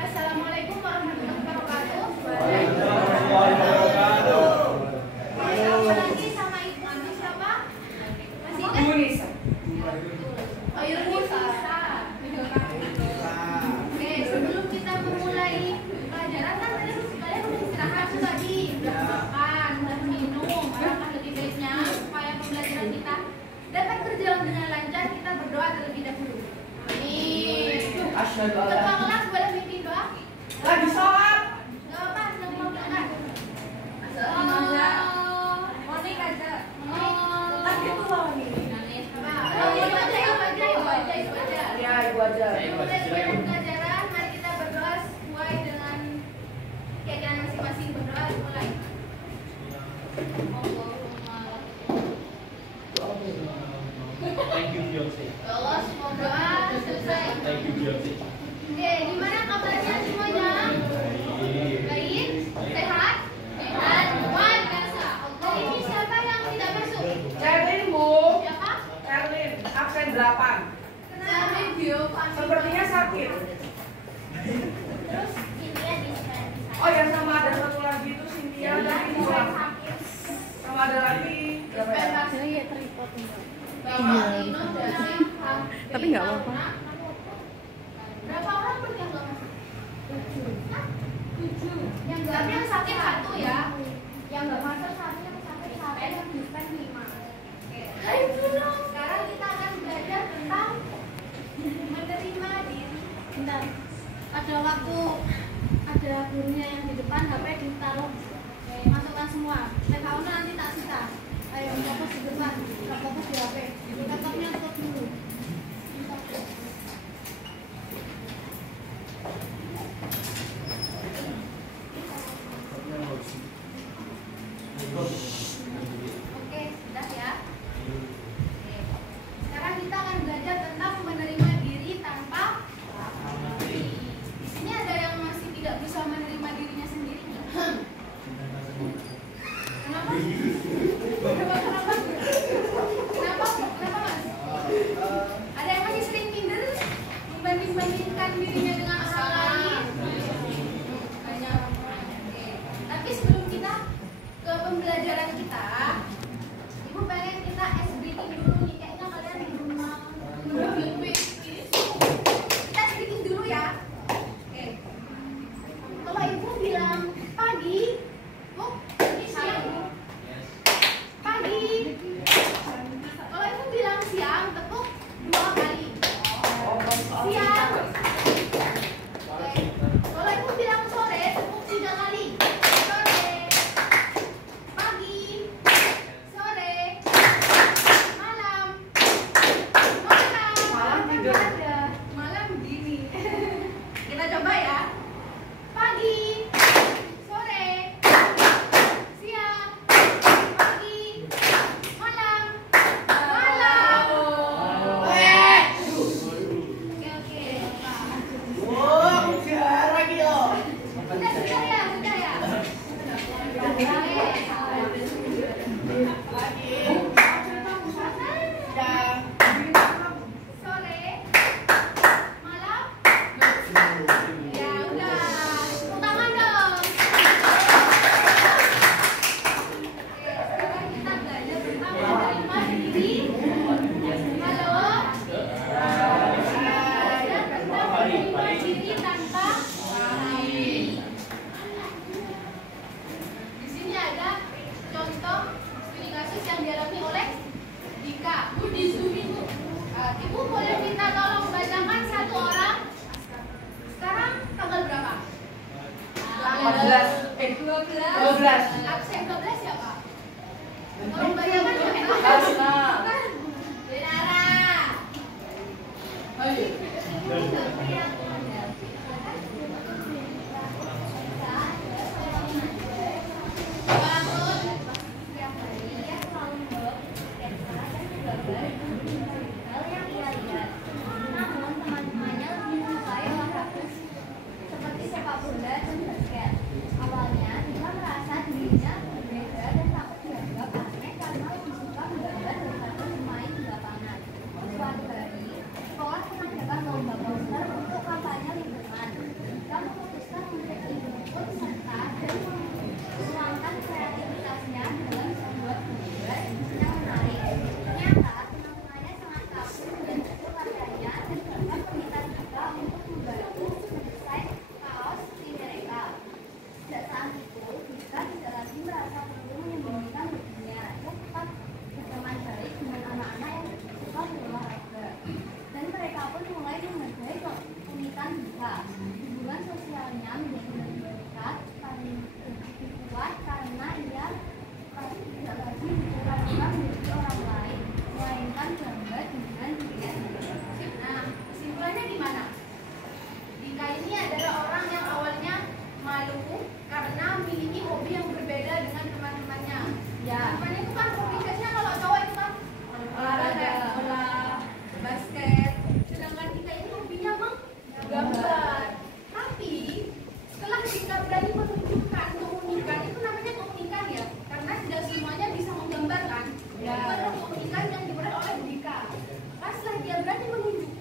Assalamualaikum warahmatullahi wabarakatuh. Apa lagi sama ibu siapa? Masih ingat? Oh, Yunisa. Oke, sebelum kita memulai pelajaran kan kalian udah istirahat tuh tadi, udah makan, udah minum. Alangkah lebih baiknya supaya pembelajaran kita dapat berjalan dengan lancar, kita berdoa terlebih dahulu. Amin. Ketua kelas boleh mimpin doa? Lagi sholat. Gak apa-apa, sedang mau berangkat. Morning aja. Lagi itu loh ini. Ya, ibu aja. Mulai dengan pelajaran, mari kita berdoa sesuai dengan keyakinan masing-masing. Berdoa mulai. Thank you, Beyonce. Ya Allah, semoga selesai. Thank you, Beyonce. Oke, gimana kabarnya semuanya? Baik? Sehat? Sehat? Luar biasa. Oke, ini siapa yang tidak masuk? Erlin, Bu. Siapa? Erlin, absen 8. Kenapa? Sepertinya sakit. Terus ini ya di Oh, yang sama ada satu lagi itu Cynthia dan Iwan. Sama ada lagi. Berapa ya? Tapi nggak apa-apa. Berapa orang pun yang nggak masuk? 7. Yang nggak, tapi yang sakit 1 ya. Yang nggak masuk 1, yang sakit 1, yang dispen 5. Hai belum. Sekarang kita akan belajar tentang menerima diri. Bentar. Ada waktu, ada gurunya yang di depan, HP ditaruh. Masukkan semua. TKU nanti tak sita. Ayo fokus di depan, nggak fokus di HP. Laptopnya tutup dulu. Oke, sudah ya. Oke. Sekarang kita akan belajar tentang menerima diri tanpa diri. Di sini ada yang masih tidak bisa menerima dirinya sendiri nggak? Kenapa? Kenapa? Kenapa mas? Ada yang masih sering minder membanding-bandingkan dirinya dengan orang lain? Banyak. Oke. Tapi sebelum kita ke pembelajaran kita, ibu pengen kita ice breaking dulu nih. Kayaknya kalian belum kita ice breaking dulu ya. Oke. Kalau ibu bilang pagi, bu, ini siang. Pagi. Kalau ibu bilang siang, tepuk 2 kali. Siang.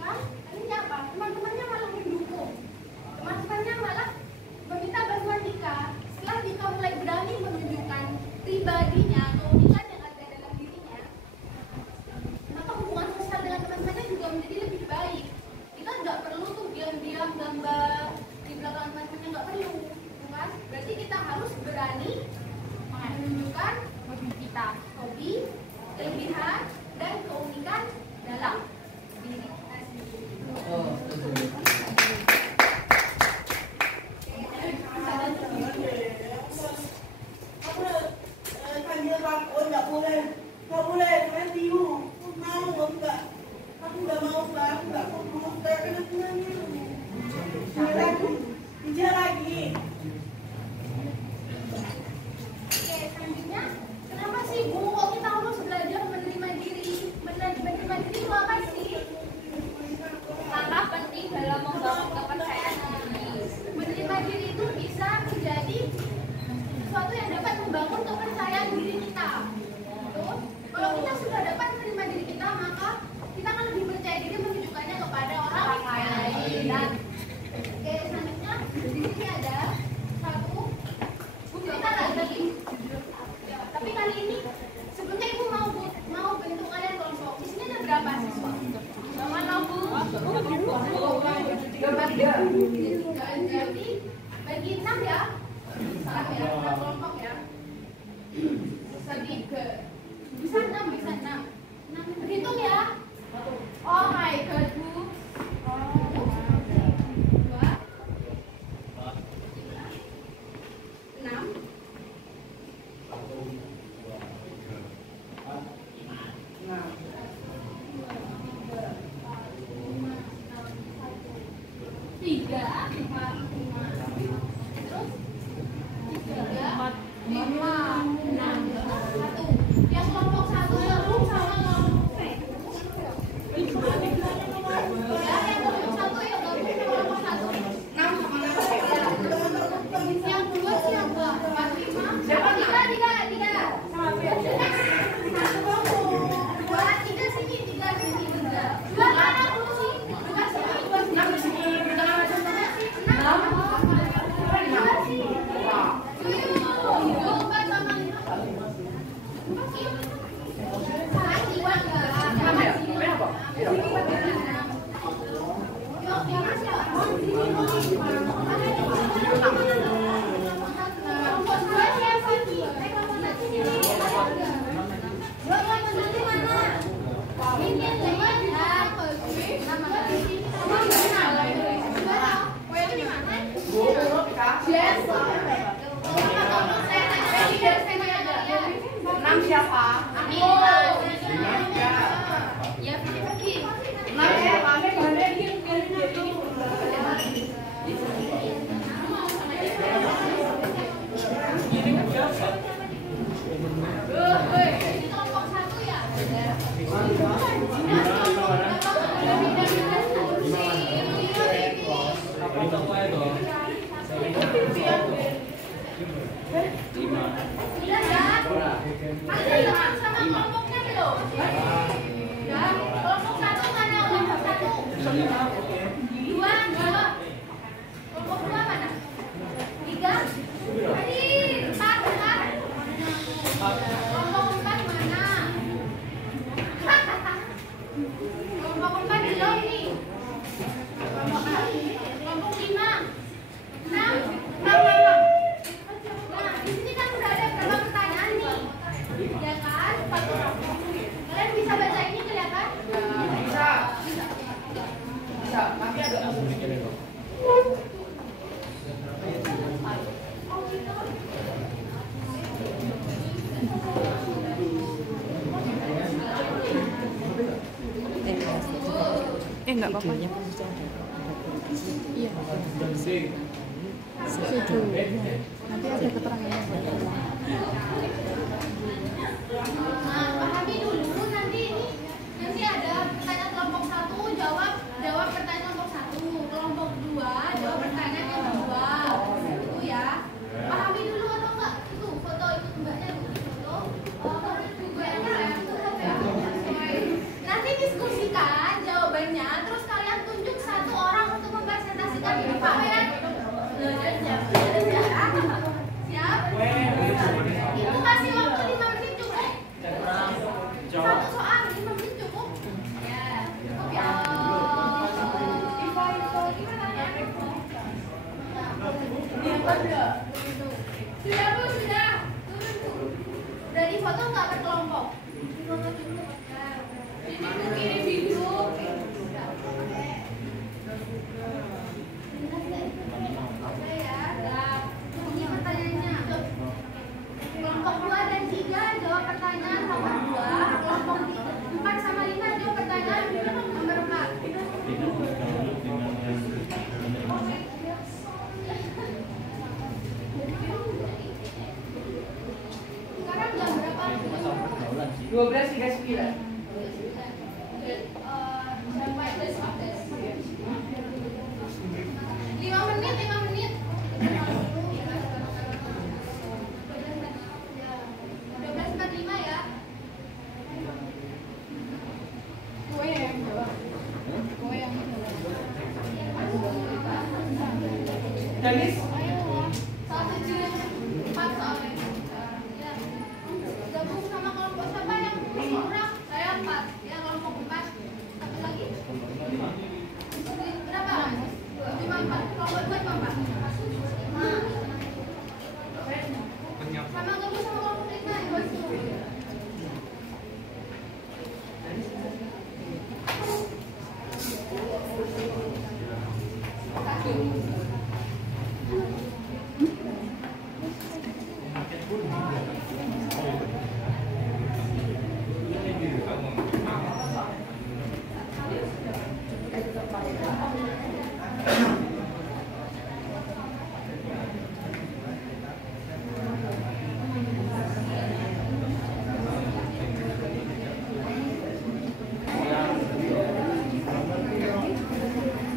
Hah? Akhirnya apa? Teman-temannya malah mendukung. Teman-temannya malah meminta bantuan Dika. Setelah Dika mulai berani menunjukkan pribadinya, keunikan yang ada dalam dirinya, maka hubungan sosial dengan teman-temannya juga menjadi lebih baik. Kita nggak perlu tuh diam-diam gambar di belakang teman-temannya, nggak perlu, bukan? Berarti kita harus berani menunjukkan hobi kita, hobi, kelebihan, dan keunikan dalam diri kita sendiri. Nggak boleh main tiup. Mau enggak? Aku nggak mau bang, nggak mau kena Ija lagi. Oke, selanjutnya, kenapa sih Bu kok kita harus belajar menerima diri? Menerima diri itu apa sih? Langkah penting dalam membangun kepercayaan diri. Menerima diri itu bisa menjadi sesuatu yang dapat membangun kepercayaan diri kita. Betul? Kalau kita sudah dapat menerima diri kita, maka kita akan lebih percaya diri menunjukkannya kepada orang lain. Dan oke, selanjutnya di sini ada satu kita lagi. Ya, tapi kali ini sebelumnya Ibu mau bentuk kalian kelompok. Di sini ada berapa siswa? Mana Bu? Jadi bagi 6 ya. Salah ya, 6 kelompok ya. Bisa 3. Bisa 6, bisa 6. 6 berhitung ya. Oh my god, Bu. 2 6 3 4 5 terus 3 5 6 1. Yang kelompok 1 gabung sama kelompok B. Ya, yang kelompok 1 ya gabung sama kelompok 1. 6 sama 6. Yang 2 siapa? 4 5. Siapa? 3. Sama B. 2 3 sini, 3 sini. 2 mana dulu sih? 2 sini, 2 sini. 6 di sini. 6 siapa? Ya, pergi. 6 siapa? Ini kelompok 1 ya? Sudah sama kelompoknya belum? Ya, kelompok 1 mana kelompok 1? 2 jawab. Kelompok 2 mana? 3? Tadi 4 kan? Kelompok 4 mana? Kelompok 4 belum nih. Kelompok 5. 6. Nah, di sini kan udah ada berapa pertanyaan nih? Ya kan? Kalian bisa baca ini kelihatan? Bisa. Tapi agak Enggak apa-apa. Iya. Setuju. Nanti ada keterangannya. Nah, pahami dulu nanti ada pertanyaan kelompok 1 jawab pertanyaan kelompok 1, kelompok 2 jawab pertanyaan yang kedua. Itu ya. Pahami dulu atau enggak? Itu foto ikut mbaknya foto. Nanti diskusikan jawabannya terus kalian Sudah Bu, sudah. Turun Bu. Udah di foto nggak per kelompok? Di foto dulu. Ini Bu kirim di grup. Oke ya. Ini pertanyaannya. Kelompok 2 dan 3 jawab pertanyaan nomor 2. Kelompok 4 sama 5 jawab pertanyaan nomor 4. Sekarang jam berapa? 12.39. Jam 5 menit, 5 menit. 12.45 ya. Kue yang jawab. Kue yang jawab. Danis, Soal 7, 4 soalnya. Ya. Gabung sama kelompok siapa yang kurang? Saya 4. Ya, kelompok 4. Satu lagi. Berapa? 54. Kelompok 2 cuma 4. Sama gabung sama kelompok 5 ya, Bos.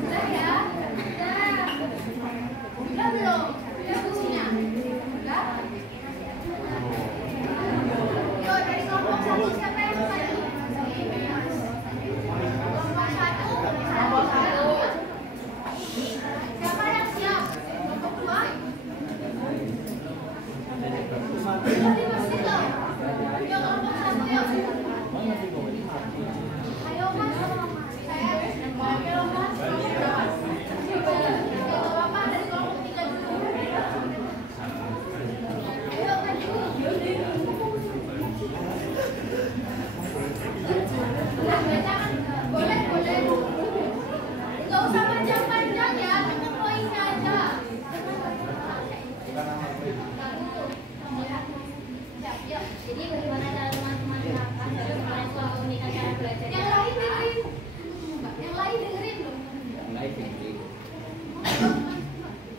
Udah ya? Udah. Udah belum? Udah fungsinya? Udah? Yo, dari kelompok 1 siapa yang tadi? Kelompok 1. Siapa yang siap? Kelompok 2? Tadi masih loh. Yo, kelompok 1 yuk. Ayo Mas. Saya ayo Mas. Ya, gak apa-apa, dari kelompok 3 dulu. Ayo maju. Udah baca kan? Boleh, boleh. Gak usah panjang-panjang ya, cukup poinnya aja. Siap, yuk. Jadi bagaimana cara teman-teman melakukan dalam merespon keunikan cara belajar? Yang lain dengerin. Yang lain dengerin belum?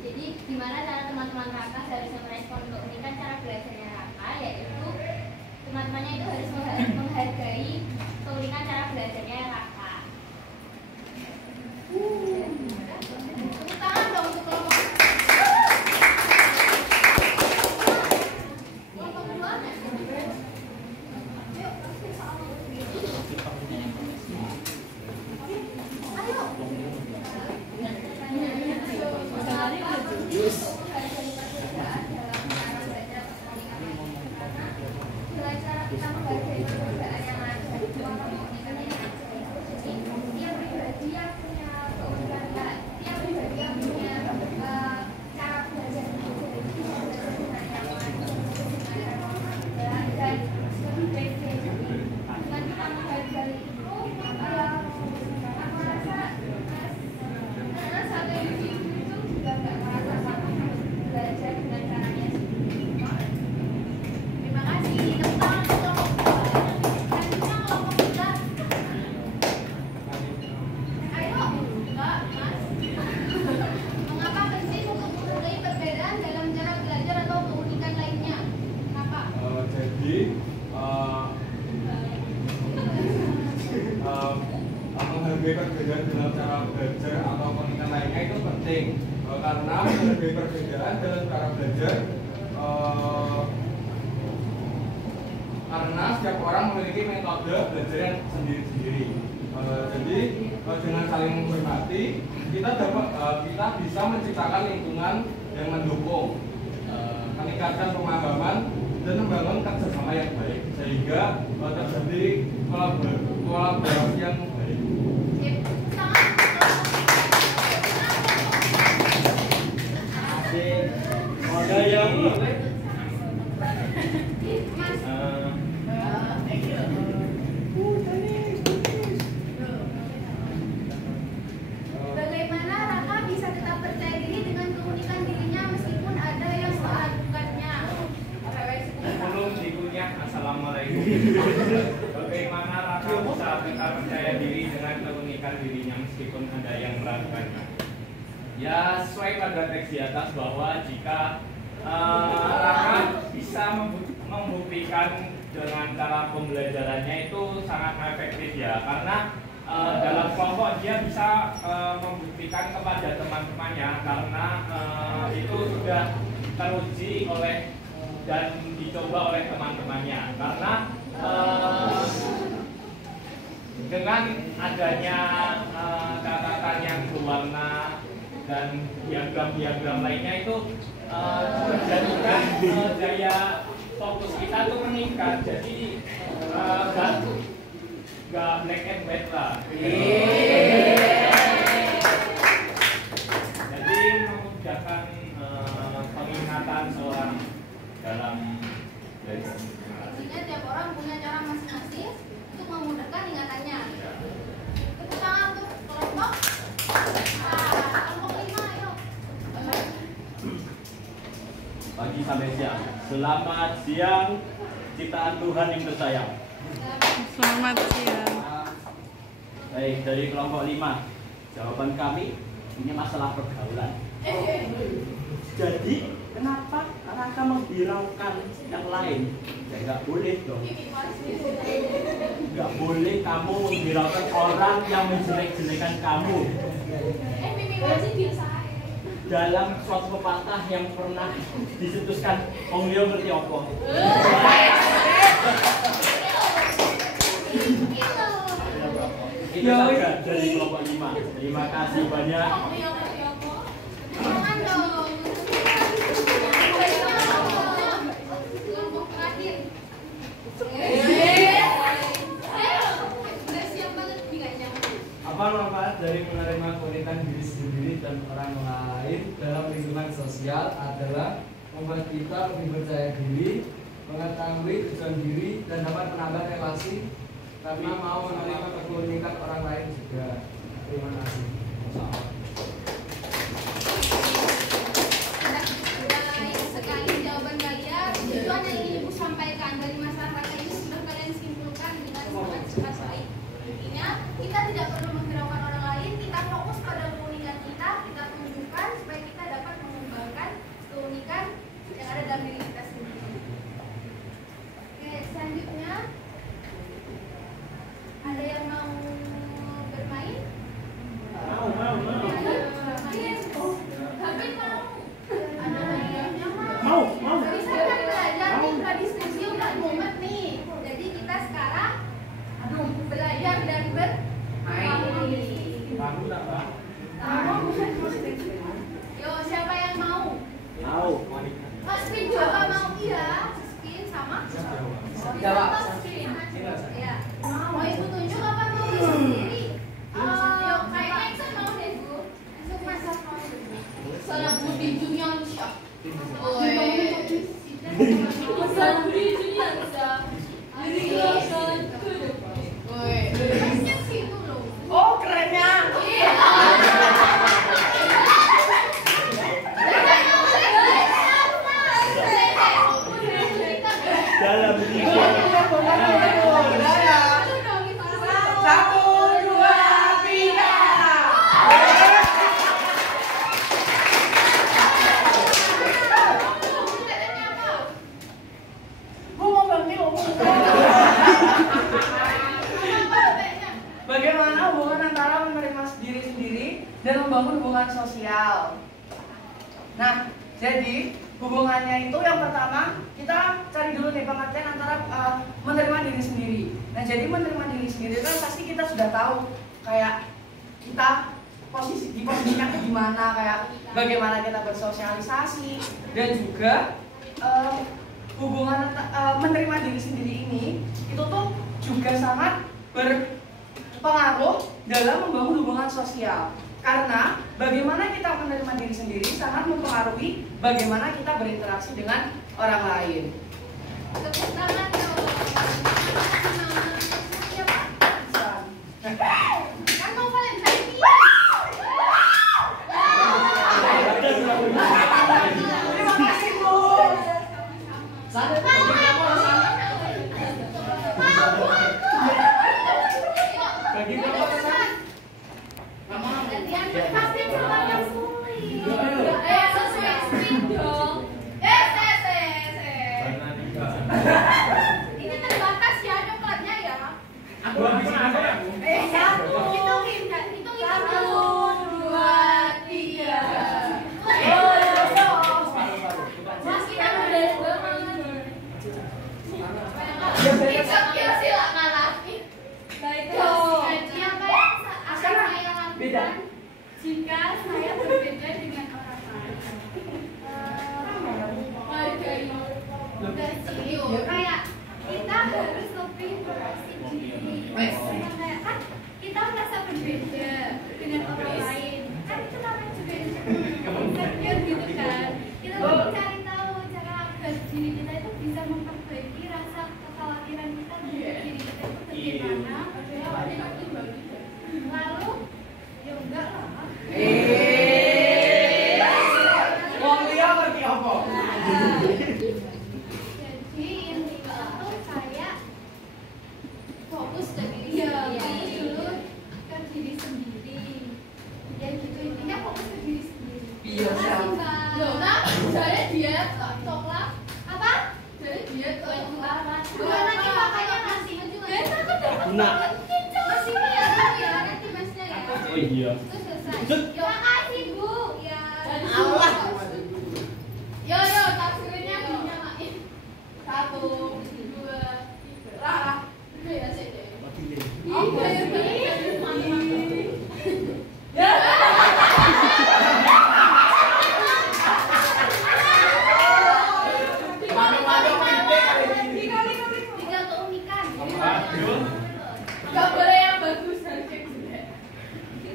Jadi gimana cara teman-teman Raka seharusnya merespon keunikan cara belajarnya Raka, yaitu teman-temannya itu harus menghargai keunikan cara belajarnya Raka. Tepuk tangan dong untuk kelompok. Kelompok 2. Yuk. Ayo. Cara kita menghargai perbedaan yang ada. Tiap pribadi yang punya keunikan, tiap pribadi yang punya cara belajar dan berbeda. Dengan kita menghargai itu, aku rasa karena satu individu itu juga nggak merasa sama belajar dengan caranya sendiri. Terima kasih. Tepuk tangan untuk kelompok 2. Selanjutnya kelompok 3. Ayo, enggak, Mas. Mengapa penting untuk menghargai perbedaan dalam cara belajar atau keunikan lainnya? Kenapa? Jadi menghargai perbedaan dalam cara belajar atau keunikan lainnya itu penting karena menghargai perbedaan dalam cara belajar karena setiap orang memiliki metode belajar yang sendiri-sendiri. Jadi dengan saling menghormati kita bisa menciptakan lingkungan yang mendukung, meningkatkan pemahaman dan membangun kerjasama yang baik sehingga terjadi kolaborasi yang baik. Tangan. dirinya meskipun ada yang meragukannya. Ya, sesuai pada teks di atas bahwa jika Raka bisa membuktikan dengan cara pembelajarannya itu sangat efektif ya, karena dalam kelompok dia bisa membuktikan kepada teman-temannya karena itu sudah teruji oleh dan dicoba oleh teman-temannya, karena dengan adanya catatan yang berwarna dan diagram-diagram lainnya itu menjadikan daya fokus kita tuh meningkat, jadi nggak black and white lah. Jadi memudahkan pengingatan seorang dalam belajar. Intinya tiap orang punya cara masing-masing untuk memudahkan ingatannya. Tepuk tangan untuk kelompok. Kelompok 5, ayo. Pagi sampai siang. Selamat siang, ciptaan Tuhan yang tersayang. Selamat siang. Baik, dari kelompok 5, jawaban kami ini masalah pergaulan. Jadi, kenapa Raka menghiraukan yang lain? Ya nggak boleh dong. Nggak boleh kamu menghiraukan orang yang menjelek-jelekan kamu. Mimi masih biasa. Dalam suatu pepatah yang pernah dicetuskan, Om Leo ngerti apa? Itu saja dari kelompok 5. Terima kasih banyak. Tangan dong. Kelompok terakhir. Udah siap banget nih kayaknya. Apa manfaat dari menerima keunikan diri sendiri dan orang lain dalam lingkungan sosial adalah membuat kita lebih percaya diri, mengetahui tujuan diri, dan dapat menambah relasi karena mau menerima keunikan orang lain juga. Terima kasih. Baik sekali jawaban kalian. Tujuan yang ingin Ibu sampaikan dari masalah Raka ini sudah kalian simpulkan dengan sangat baik. Intinya kita tidak perlu menghiraukan orang lain, kita fokus pada keunikan kita tunjukkan supaya kita dapat mengembangkan keunikan yang ada dalam diri kita sendiri. Oke, selanjutnya ada yang mau bermain? Mau. Tapi mau. Ada yang Mau. Bisa kan belajar nih, udah diskusi, udah mumet nih. Jadi kita sekarang belajar dan bermain. Kamu tak Pak? Yo, siapa yang mau? Mau. Mas Spin juga mau? Iya, Spin sama? Jawab. Spin. Ya. Mau Ibu tunjuk apa mau Ibu sendiri? Yo, kayaknya Iksan mau deh Bu. Untuk masak mau. Salah Budi Juniansyah. Salah Budi Juniansyah. Kerennya situ loh. Oh, kerennya. Iya. Dalam Satu, dua, tiga. Gue mau ganti ngomong. Bagaimana hubungan antara menerima diri sendiri dan membangun hubungan sosial? Nah, jadi hubungannya itu yang pertama kita cari dulu nih pengertian antara menerima diri sendiri. Nah, jadi menerima diri sendiri kan pasti kita sudah tahu kayak kita posisinya ke gimana, kayak bagaimana kita bersosialisasi dan juga hubungan menerima diri sendiri ini itu tuh juga sangat berpengaruh dalam membangun hubungan sosial. Karena bagaimana kita menerima diri sendiri sangat mempengaruhi bagaimana kita berinteraksi dengan orang lain. Tepuk tangan dong. Siapa? Kan mau Valentine nih. Terima kasih Bu. Bagi kelompok 6. Pasti jawaban yang sulit. Sesuai speed dong. Ini terbatas ya coklatnya ya. Aku habis apa ya? Hitungin. 1, 2, 3. Mas kita udah banget. Sila ngalahin. Siapa yang akan saya lakukan jika saya berbeda dengan orang lain? Hargai. Udah sih, kayak kita harus lebih berasik diri. Kayak kan kita merasa berbeda dengan orang lain. Kan itu namanya juga insecure gitu kan. Kita perlu cari tahu cara agar diri kita itu bisa memperbaiki rasa kekhawatiran kita terhadap diri kita itu bagaimana. Lalu ya enggak lah. Wong liya ngerti apa? Jadi intinya tuh kayak fokus ke diri dulu ke diri sendiri. Ya gitu intinya fokus ke diri sendiri. Iya, Sel. Loh, Kak, saya diet kok coklat. Apa? Saya diet kok coklat. Bukan lagi makanya nasi juga. Nah. Masih ya, Kak, ya. Nanti masnya ya. Oh iya. Itu selesai. Zut. Ya, makasih, Bu. Ya. Allah. Yo, tafsirnya dinyamain. 1, 2, 3. Lah. Ya, sih deh. Ya. Tiga keunikan. Gak boleh yang bagus harus yang jelek.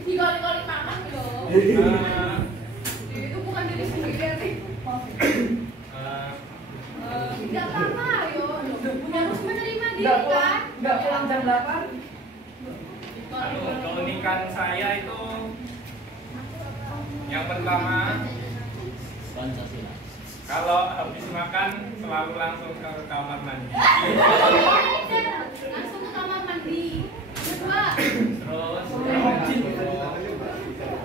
Dikali-kali makan dong. Itu bukan diri sendiri nih. Gak apa-apa, yo. Harus menerima diri kan. Nggak pulang jam 8? Keunikan saya itu yang pertama, Pancasila. kalau habis makan selalu langsung ke kamar mandi. Langsung ke kamar mandi. Kedua.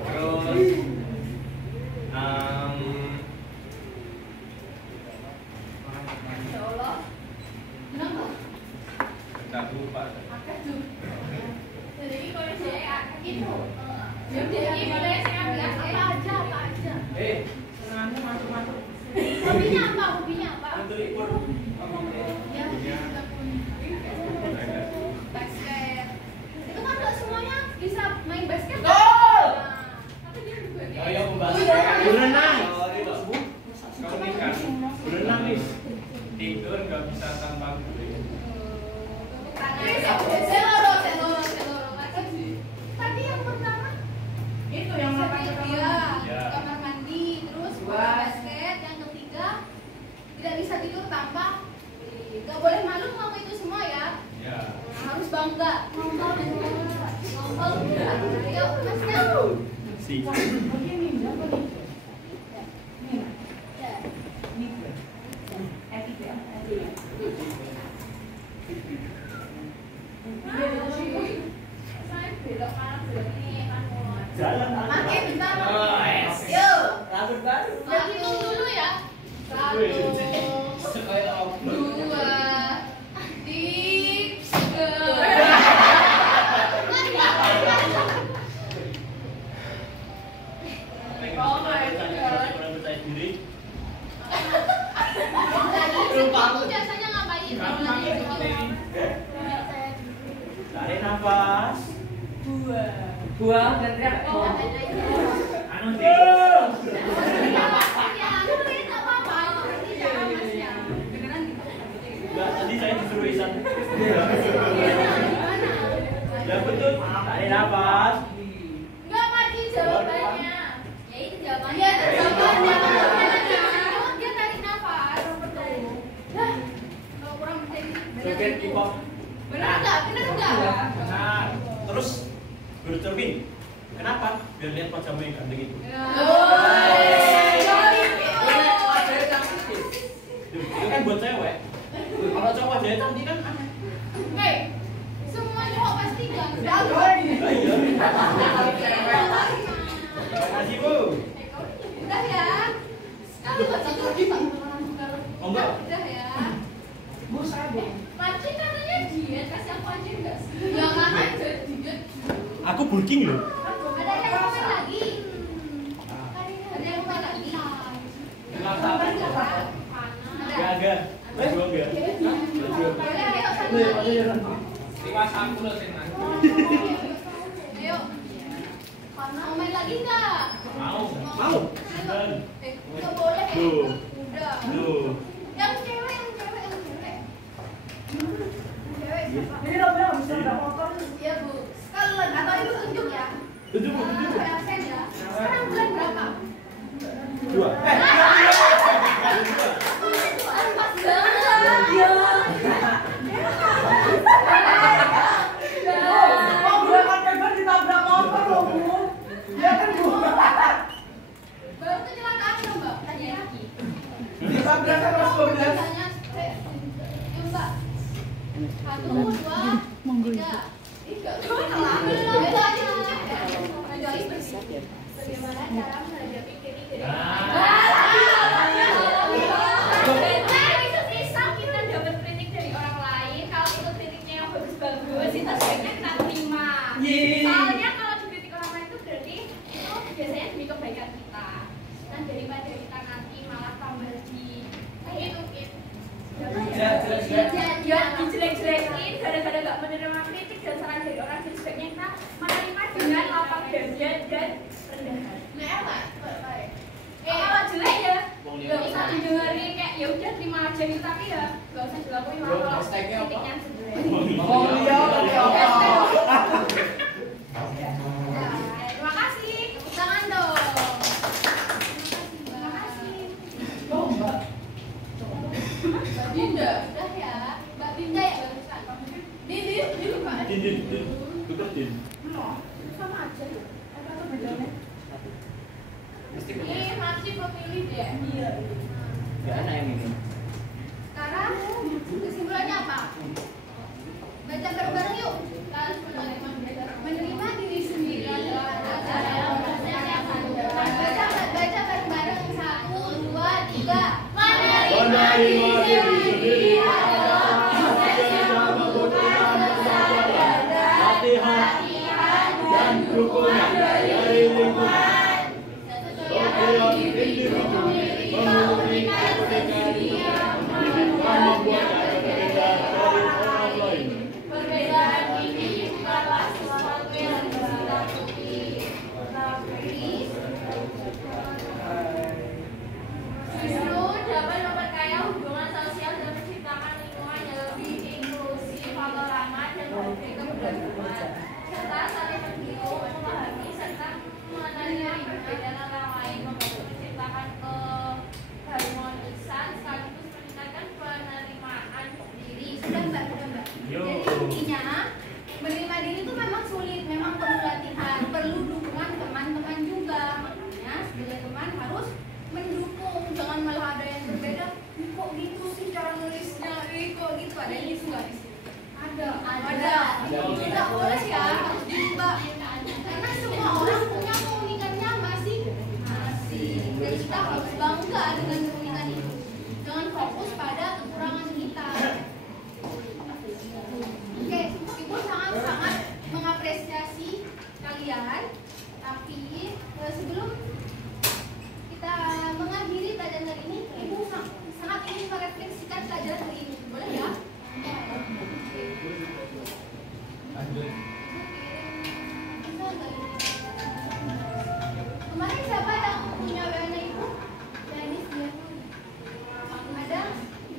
Terus Ya Allah. Kenapa? udah lupa. Jadi ini kalau saya itu. Jadi ini boleh saya ambil apa aja. Senangnya masuk-masuk. Hobinya apa? Ya, basket. Itu kan nggak semuanya bisa main basket. Gol! Nah, tapi dia juga dia. Ayo membahas berenang. Keunikan Berenang, Miss. tidur nggak bisa tanpa guling. Seloro. Tadi yang pertama Itu yang makan pertama. Ya. kamar mandi, terus bola basket. Yang ketiga tidak bisa tidur tanpa. Gak boleh malu mau itu semua ya. Ya. Harus bangga. Ngomong. Ayo, Mas. Si. Begini, apa nih? Nih. Ya. Nih. Etik ya. Saya belok kanan berarti kan mau. Jalan. Makin bentar. Oh, yes. Yuk. Rambut baru. Jadi hitung dulu ya. 1, 2, 3. Oh my God. Kurang percaya diri. Kamu biasanya ngapain? Kalau lagi insecure? Tarik nafas. Buang dan teriak. Oh, Buang. Anu sih. ya, aku ini tak apa-apa. Nanti jangan Mas ya. Beneran gitu. Enggak, tadi saya disuruh Isan. Gimana? Ya betul. Tarik nafas. Enggak pasti jawabannya. Ya itu jawabannya. Iya, itu jawabannya. Dia tarik nafas. Lah, kalau kurang percaya diri, Joget hip hop. bener enggak? Nah, terus bercermin. Kenapa? Biar lihat wajahmu yang ganteng itu. Itu kan buat cewek. Kalau cowok wajahnya cantik kan aneh. Hei, semua cowok pasti ganteng. Lah iya. booking loh. Ada yang komen lagi. Ada yang komen lagi. Enggak. Baju enggak. Boleh, ayo satu lagi. 51 loh sing nang. Ayo. Mau main lagi nggak? Mau. Mau. Nggak boleh. Duh. Udah. Duh. Yang cewek. Siapa? Ini lo bilang bisa udah motor. Iya bu. Sekalian atau ibu tunjuk ya. Tunjuk. Berapa sen ya? Sekarang bulan berapa? 2. Oh, bulan Oktober ditabrak motor loh, Bu. Ya kan, Bu? Baru kecelakaan loh mbak. Tadi lagi. Ditabrak sama 12. Yuk mbak. 1, 2, 3. Bagaimana cara menghadapi kritik dari kita dapat kritik dari orang lain. Kalau itu kritiknya yang bagus-bagus, itu sebaiknya kita terima. Soalnya kalau dikritik orang lain itu berarti itu biasanya demi kebaikan kita. Dan daripada kita nanti malah tambah di dijelek-jelekin gara-gara gak menerima kritik dan saran dari orang, jadi sebaiknya kita menerima dengan lapang dada dan rendah hati. Kalau jelek ya gak usah didengerin, kayak ya udah terima aja gitu, tapi ya gak usah dilakuin kalau kritiknya jelek. Oh iya, oke. Terima kasih, tepuk tangan dong. Terima kasih. Oh, Mbak. Mbak Dinda. Udah ya, Mbak Dinda ya barusan. Din, Pak. Din. Tutup Din. Sama aja. Apa tuh bedanya? Mesti Ini masih pemilih deh. Iya. Enggak enak yang ini. Sekarang kesimpulannya apa? Baca bareng-bareng yuk. Menerima diri sendiri adalah baca bareng-bareng. 1, 2, 3. Menerima diri sendiri adalah latihan dan dukungan dari lingkungan. Setiap individu memiliki kepentingan dan membuat berbeda dari orang lain. Perbedaan ini bukanlah sesuatu yang ditakuti, justru dapat memperkaya hubungan sosial dan menciptakan lingkungan yang lebih inklusif, ramah dan memberi keberagaman, serta saling mendukung, memahami serta menerima perbedaan orang lain, membantu menciptakan keharmonisan sekaligus meningkatkan penerimaan diri. Sudah mbak. Jadi intinya menerima diri itu memang sulit, memang perlu latihan, perlu dukungan teman-teman juga. Makanya sebagai teman harus mendukung, jangan malah ada yang berbeda. Kok gitu sih cara nulisnya? Kok gitu? Ada yang gitu nggak di sini? Ada. Tidak boleh ya, harus diubah. Karena semua orang punya keunikannya masing. Dan kita harus bangga dengan keunikan itu. Jangan fokus pada kekurangan kita. Oke, Ibu sangat-sangat mengapresiasi kalian. Tapi sebelum kita mengakhiri pelajaran hari ini, Ibu sangat ingin merefleksikan pelajaran hari ini. Boleh ya? Kemarin siapa yang punya WA-nya Ibu? Dennis ya. Ada?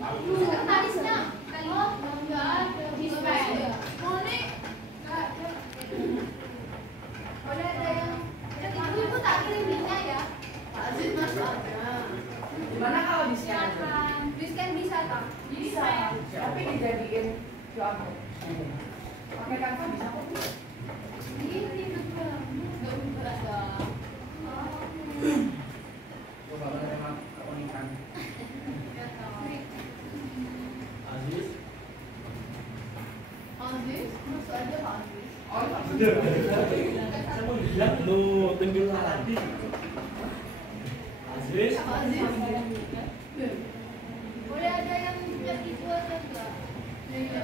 Sekretarisnya? Kali enggak ada. Boleh? Boleh ada yang Ibu tak kirim linknya ya? Pak Aziz masuk ada. Gimana kalau di scan? Silakan. Di scan bisa tak? Bisa, tapi dijadiin QR code. Pakai Canva bisa kok. Ini betul. Enggak berat dong. Coba menerima keunikan. Aziz. Aziz, masuk aja Pak Aziz. Oh, iya. Saya mau bilang lu tunjuk tadi. Aziz. Pak Aziz. Boleh ada yang chat itu atau enggak? Iya.